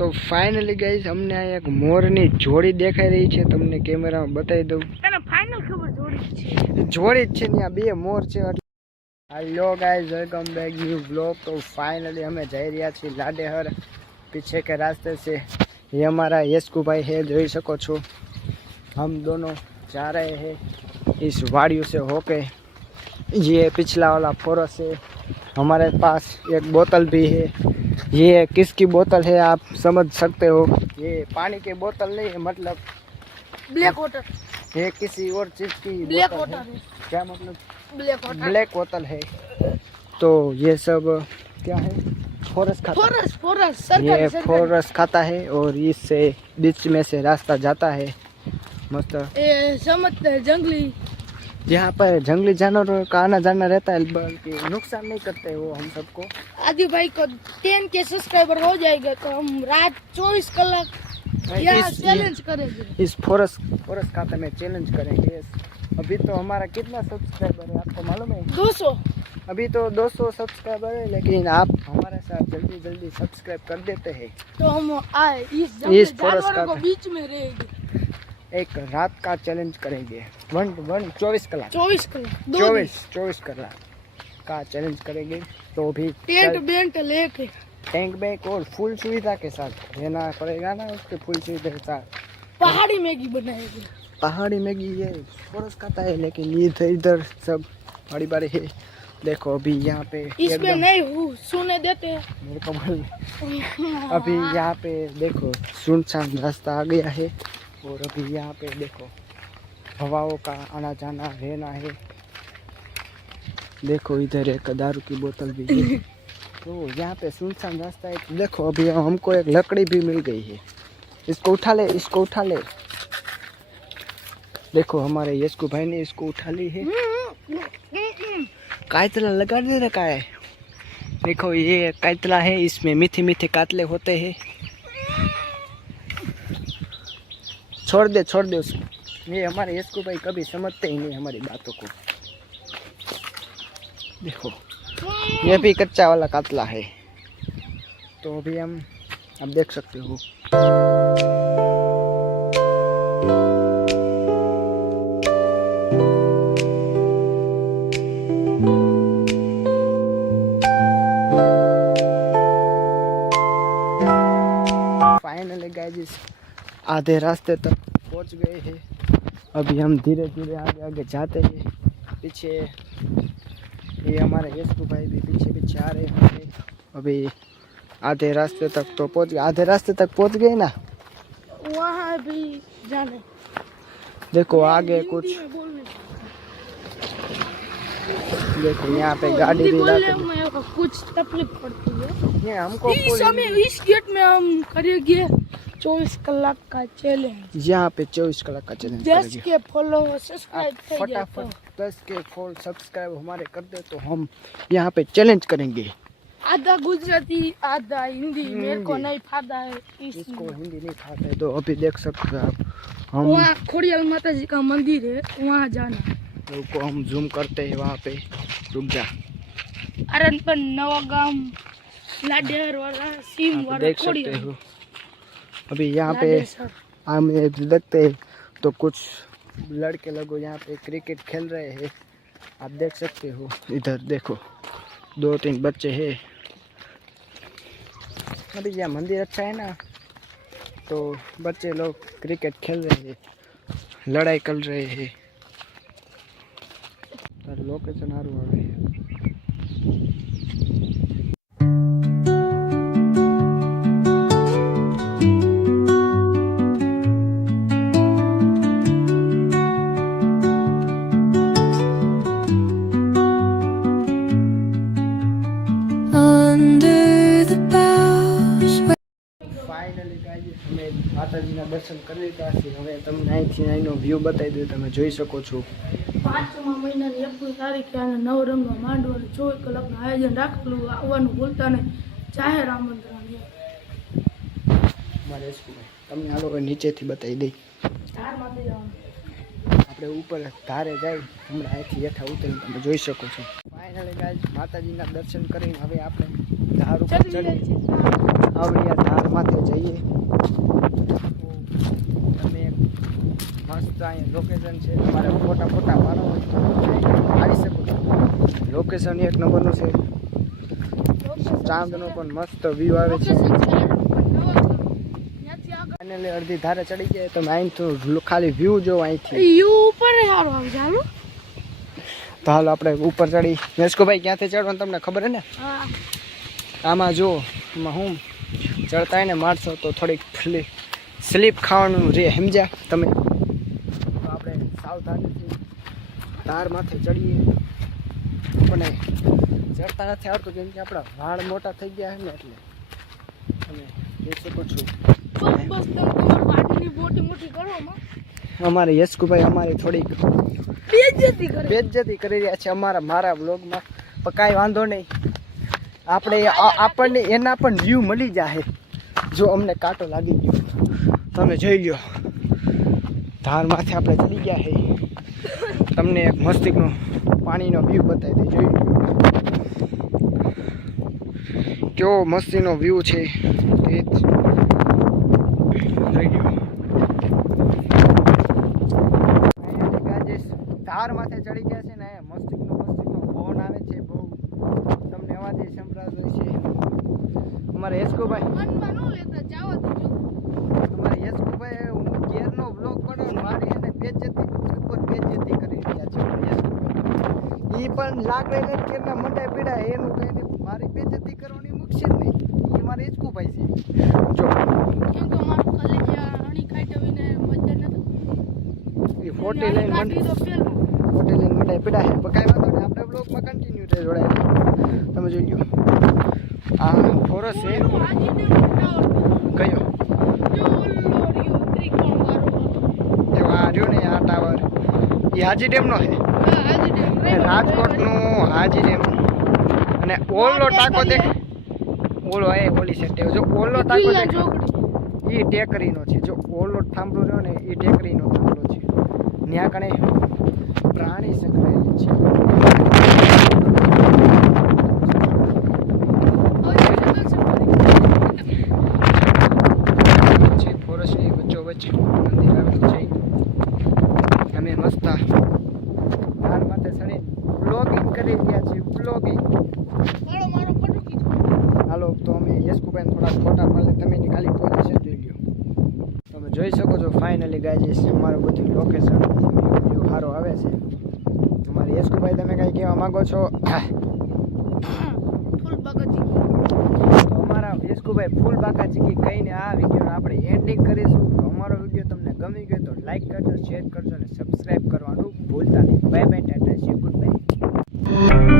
તો finally guys અમને આ એક મોરની જોડી દેખાઈ રહી છે, તમને કેમેરામાં બતાવી દઉં. તને ફાઇનલ ખબર જોડી જ છે ને, આ બે મોર છે. Hello guys, welcome back new blog. तो फाइनली हमें जा रहा છીએ लाडेहर। पीछे के रास्ते से ये हमारा यशकू भाई है, જોઈ શકો છો। हम दोनों जा रहे हैं इस वाड़ियों से होके। ये पिछला वाला फॉरेस्ट है। हमारे पास एक बोतल भी है। ये किसकी बोतल है आप समझ सकते हो, ये पानी की बोतल नहीं है, मतलब ब्लैक वाटर, ये किसी और चीज़ की ब्लैक बोतल वाटर है। क्या मतलब? ब्लैक बोतल है। तो ये सब क्या है? फॉरेस्ट खाता है। ये फॉरेस्ट खाता है और इससे बीच में से रास्ता जाता है मस्त। समझते हैं जंगली, यहाँ पर जंगली जानवरों का आना जाना रहता है, बल्कि नुकसान नहीं करते वो हम सबको। आदि भाई को 10 के सब्सक्राइबर हो जाएगा तो हम रात 24 कलाक चैलेंज करेंगे। इस फॉरेस्ट खाते में चैलेंज करेंगे। अभी तो हमारा कितना सब्सक्राइबर है आपको मालूम है? 200। अभी तो 200 सब्सक्राइबर है, लेकिन आप हमारे साथ जल्दी जल्दी सब्सक्राइब कर देते हैं तो हम आए इस जानवरों को बीच में रहेंगे। एक रात का चैलेंज करेंगे। 24 कलाक 24 कलाक का चैलेंज करेंगे। तो भी टेंट लेके टैंक बैग और फुल सुविधा के साथ रहना पड़ेगा ना, उसके फुल सुविधा के साथ। पहाड़ी मैगी बनाएंगे। पहाड़ी मैगी ये फॉरेस्ट खाता है, लेकिन इधर सब बड़ी बड़ी है। देखो अभी यहाँ पे इसमें नहीं सुने देते हैं मेरे को बोल। अभी यहाँ पे देखो सुनसान रास्ता आ गया है, और अभी यहाँ पे देखो हवाओं का आना जाना रहना है। देखो इधर एक दारू की बोतल भी है। तो यहाँ पे सुनसान रास्ता है। तो देखो अभी हमको एक लकड़ी भी मिल गई है, इसको उठा ले, इसको उठा ले। देखो हमारे यशकू भाई ने इसको उठा ली है। कातला लगा दे रखा है। देखो ये कातला है, इसमें मीठे मीठे कातले होते हैं। छोड़ दे उसको। ये हमारे यशकू भाई कभी समझते ही नहीं हमारी बातों को। देखो ये भी कच्चा वाला कातला है। तो अभी हम अब देख सकते हो। फाइनली गाइस आधे रास्ते तक पहुंच गए हैं। अभी हम धीरे धीरे आगे जाते हैं। पीछे ये हमारे यशकू भाई भी पीछे आ रहे हैं। अभी आधे रास्ते तक तो पहुंच गए। आधे रास्ते तक पहुंच गए ना, वहाँ भी जाने। देखो आगे कुछ, देखो यहाँ पे गाड़ी भी कुछ तकलीफ पड़ती है। ये हमको इस गेट में हम करेंगे 24 कलाक का चैलेंज। यहाँ पे 24 कलाक का चैलेंज 10 के फॉलो सब्सक्राइब फटाफट 10 के फॉलो सब्सक्राइब हमारे कर दे तो हम यहाँ पे चैलेंज करेंगे। आधा गुजराती आधा हिंदी, मेरे को नहीं फादा है इसको हिंदी नहीं खाता है। तो अभी देख सकते हो आप, हम वहाँ खोड़ियाल माता जी का मंदिर है, वहाँ जाना। को हम जूम करते हैं वहाँ पे। रुक जा। अरनपन, नवागाम, लाडेहर वाला सीम वाला देख सकते हो। अभी यहाँ पे हम देखते हैं तो कुछ लड़के लोग यहाँ पे क्रिकेट खेल रहे हैं, आप देख सकते हो। इधर देखो 2-3 बच्चे हैं। अभी यह मंदिर अच्छा है ना, तो बच्चे लोग क्रिकेट खेल रहे हैं, लड़ाई कर रहे हैं। लोकेशन आ रही है। માતાજીના દર્શન કરી લીધા છે। હવે તમને અહીંથી અહીંનો વ્યૂ બતાવી દઉં, તમે જોઈ શકો છો। 5મા મહિનાની 21 તારીખે અને નવરંગમાં માંડવાનું 24 કલાકનું આયોજન રાખેલું, આવવાનું ભૂલતા નહીં। જાહેર આમંત્રણ મારે તમને આ લોકો નીચેથી બતાવી દઈ। ધારમાંથી જવાનું, આપણે ઉપર ધારે જાય, હમણાં અહીંથી હેઠા ઉતરીને તમે જોઈ શકો છો। ફાઇનલી ગાઈસ માતાજીના દર્શન કરીને હવે આપણે ધાર ઉપર ચડી, હવે આ ધાર માથે જઈએ। અહીંયા લોકેશન છે. તમારે ફોટા પાડો હોય તો પાડી શકો છો. લોકેશન એક નંબરનું છે. ચાંદનો પણ મસ્ત વ્યૂ આવે છે. ફાઇનલી અડધી ધારે ચડી ગયા તમે અહીંથી ખાલી વ્યૂ જો અહીંથી ઉપર સારું આવે છે. હાલો તો હાલો આપણે ઉપર ચડી. યશકુભાઈ ક્યાંથી ચડવાનું તમને ખબર હે ને? આમાં જો આમાં હું ચડતા હોય ને મારશો તો થોડીક સ્લીપ ખાવાનું રે, સમજ્યા તમે? તો આપણે સાવધાનીથી ધારમાંથી ચડીએ. અને ચડતા નથી આવડતું કેમ કે આપણા વાળ મોટા થઈ ગયા છે ને એટલે તમે જોઈ શકો છો. અમારે યશકુભાઈ અમારી થોડીક બેઇજ્જતી કરી રહ્યા છે મારા વ્લોગમાં. પણ કાંઈ વાંધો નહીં, આપણને એના પણ વ્યૂ મળી જાય. જો અમને કાંટો લાગી ગયો તમે જોઈ લ્યો. ધારમાંથી આપણે ચડી ગયા છે. તમને એક મસ્તિકનો પાણીનો વ્યૂ બતાવી દે. જોઈ લો કેવો મસ્તીનો વ્યૂ છે. ધાર માથે ચડી ગયા છે ને મસ્તિકનો પવન આવે છે બહુ. તમને અવાજ સંભળાતો છે. અમારે યશકુભાઈ હું ઘેરનો વ્લોગ બનાવું મારી એને બેઇજ્જતી કરી રહ્યા છે. એ પણ લાગે ને કેરના મંડાઈ પીડા એનું કહીને મારી બેઇજ્જતી કરવાની મૂકશે જ નહીં. એ મારે યશકુભાઈ છે. જો એ ફોટી લઈને મંડાઈ પીડા છે. પણ કાંઈ વાંધો નહીં, આપણે બ્લોગમાં કન્ટિન્યુ રહે જોડાયેલા. તમે જોઈ લો આ ફોરસ છે. કયો એવો આ રહ્યો ને આ ટાવર એ હાજી ડેમનો છે. રાજકોટનું હાજી ડેમ. અને ઓલો ટાંકો દેખ ઓલો ઓલી સેટ જો ઓલો ટાંકો દેખ એ ટેકરીનો છે. જો ઓલો થાંભલો રહ્યો ને એ ટેકરીનો થાંભલો છે. ત્યાં કણે પ્રાણી સંગ્રહાલય છે. ફોરેસ્ટની વચ્ચોવચ્ચ મંદિર આવેલું છે. અમે મસ્ત ધાર માથે ચડી બ્લોગિંગ કરી રહ્યા છીએ. બ્લોગિંગ હાલો તો અમે યશકુભાઈ થોડા ફોટા પાડે. તમે એની ખાલી પોઝિશન જોઈ લો. તમે જોઈ શકો છો ફાઇનલી ગાઈઝ અમારું બધું લોકેશન વ્યૂ સારો આવે છે. તમારે યશકુભાઈ તમે કાંઈ કહેવા માંગો છો? અમારા યશકુભાઈ ફૂલ બાકા ચીકી કહીને આ વિડીયોને આપણે એન્ડિંગ કરીશું. તો અમારો વિડીયો તમને ગમી ગયો તો લાઈક કરજો, શેર કરજો અને સબસ્ક્રાઈબ કરવાનું ભૂલતા નહીં. Bye bye, Tata, C good bye.